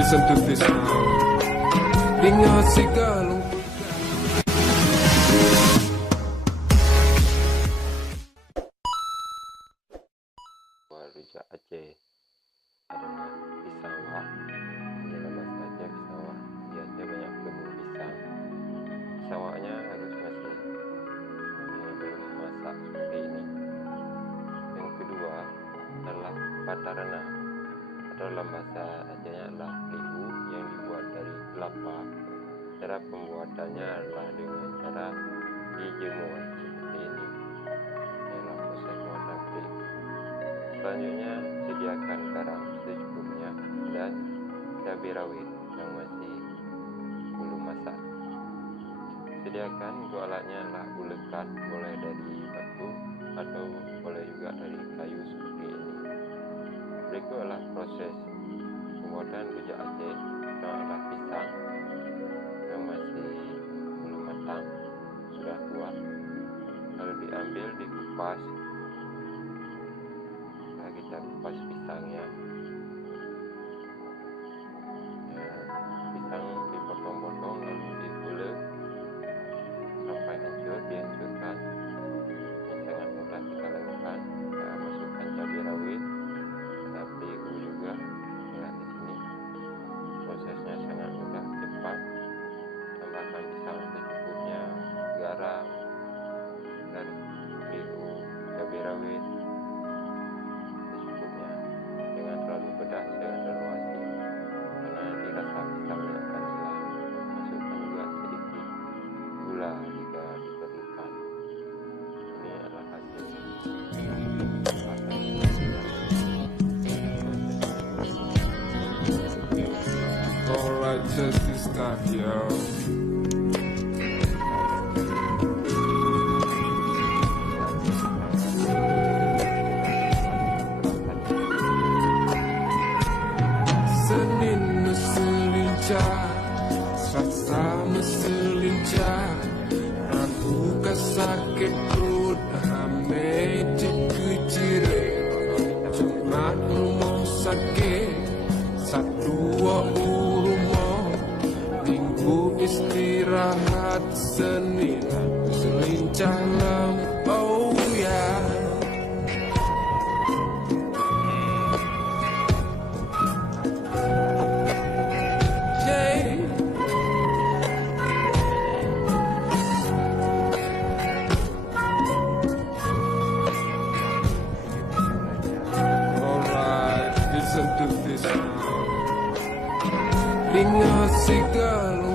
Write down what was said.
Listen to this now. Dengar segala rujak Aceh adalah pisang wak. Dalam bahasa Aceh pisang wak. Di Aceh banyak kebun pisang. Pisang waknya harus masih belum masak seperti ini. Yang kedua adalah patarana. Dalam bahasa Acehnya adalah liu yang dibuat dari kelapa. Cara pembuatannya adalah dengan cara dijemur seperti ini. Inilah proses pembuatan liu. Selanjutnya sediakan garam secukupnya dan cabai rawit yang masih belum masak. Sediakan untuk alatnya adalah ulekan, boleh dari batu atau boleh juga dari kayu seperti ini. Berikut adalah proses pembuatan rujak Aceh. Yang adalah pisang yang masih belum matang, sudah tua, lalu diambil, dikupas. Kita kupas pisangnya. Pisang dipotong-potong lalu diulek sampai hancur, dihancurkan. Ini sangat mudah kita lakukan. Kita masukkan cabai rawit, tapi juga lihat di sini. Prosesnya sangat mudah, cepat. Tambahkan pisang secukupnya, garam dan cabai rawit. Pedas, jangan terlalu asin karena dirasa pisangnya akan hilang. Masukkan juga sedikit gula jika diperlukan. Ini adalah hasil. alright, just this stuff, yo. Senin meselincah, Selasa meselincah, Rabu sakit perut, Hamis dikeciri, Jumat rumah sakit, Sabtu rumah, Minggu istirahat, Senin meselincah lam, oh yeah. Listen to this now. Dengar segala